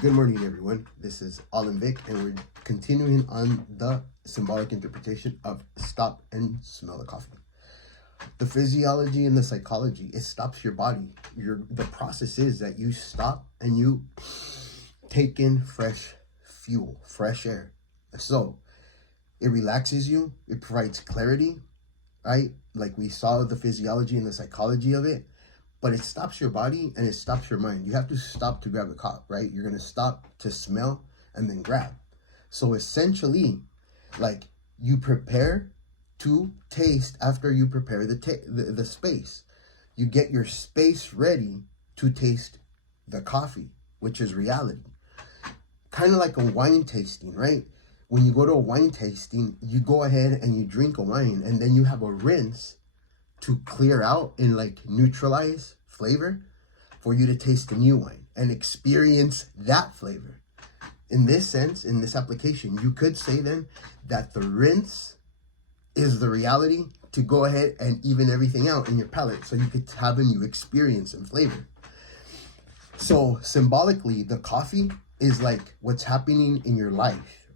Good morning, everyone. This is Alan Vic, and we're continuing on the symbolic interpretation of stop and smell the coffee. The physiology and the psychology, it stops your body. The process is that you stop and you take in fresh fuel, fresh air. So it relaxes you, it provides clarity, right? Like we saw the physiology and the psychology of it. But it stops your body and it stops your mind. You have to stop to grab the cup, right? You're going to stop to smell and then grab. So essentially, like you prepare to taste after you prepare the space. You get your space ready to taste the coffee, which is reality. Kind of like a wine tasting, right? When you go to a wine tasting, you go ahead and you drink a wine and then you have a rinse to clear out and like neutralize flavor for you to taste the new wine and experience that flavor. In this sense, in this application, you could say then that the rinse is the reality to go ahead and even everything out in your palate so you could have a new experience and flavor. So symbolically, the coffee is like what's happening in your life.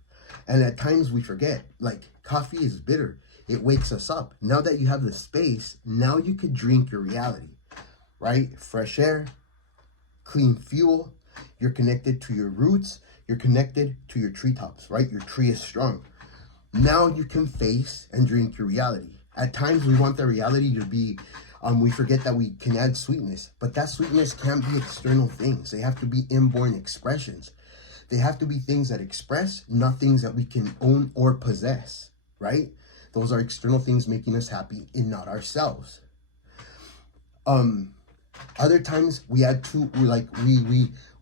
And at times we forget, like coffee is bitter. It wakes us up. Now that you have the space, now you could drink your reality, right? Fresh air, clean fuel. You're connected to your roots. You're connected to your treetops, right? Your tree is strong. Now you can face and drink your reality. At times we want the reality to be, we forget that we can add sweetness, but that sweetness can't be external things. They have to be inborn expressions. They have to be things that express, not things that we can own or possess, right? Those are external things making us happy and not ourselves. Other times we add to,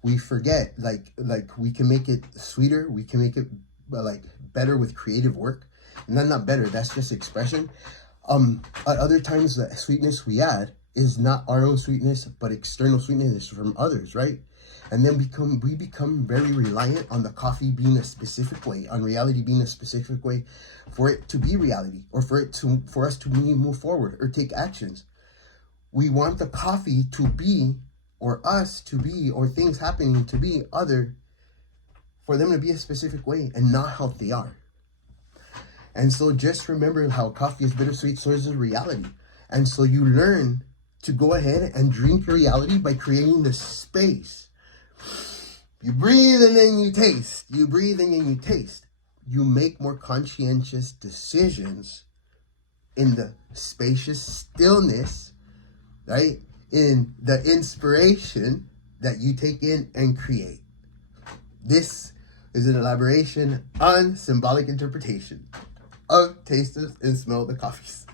we forget, like we can make it sweeter. We can make it like better with creative work. And then not better, that's just expression. At other times the sweetness we add is not our own sweetness, but external sweetness from others, right? And then we become very reliant on the coffee being a specific way, on reality being a specific way for it to be reality, or for us to move forward or take actions. We want the coffee to be, or us to be, or things happening to be for them to be a specific way and not how they are. And so just remember how coffee is bittersweet, so is reality. And so you learn to go ahead and drink your reality by creating the space. You breathe and then you taste. You breathe and then you taste. You make more conscientious decisions in the spacious stillness, right? In the inspiration that you take in and create. This is an elaboration on symbolic interpretation of taste and smell the coffees.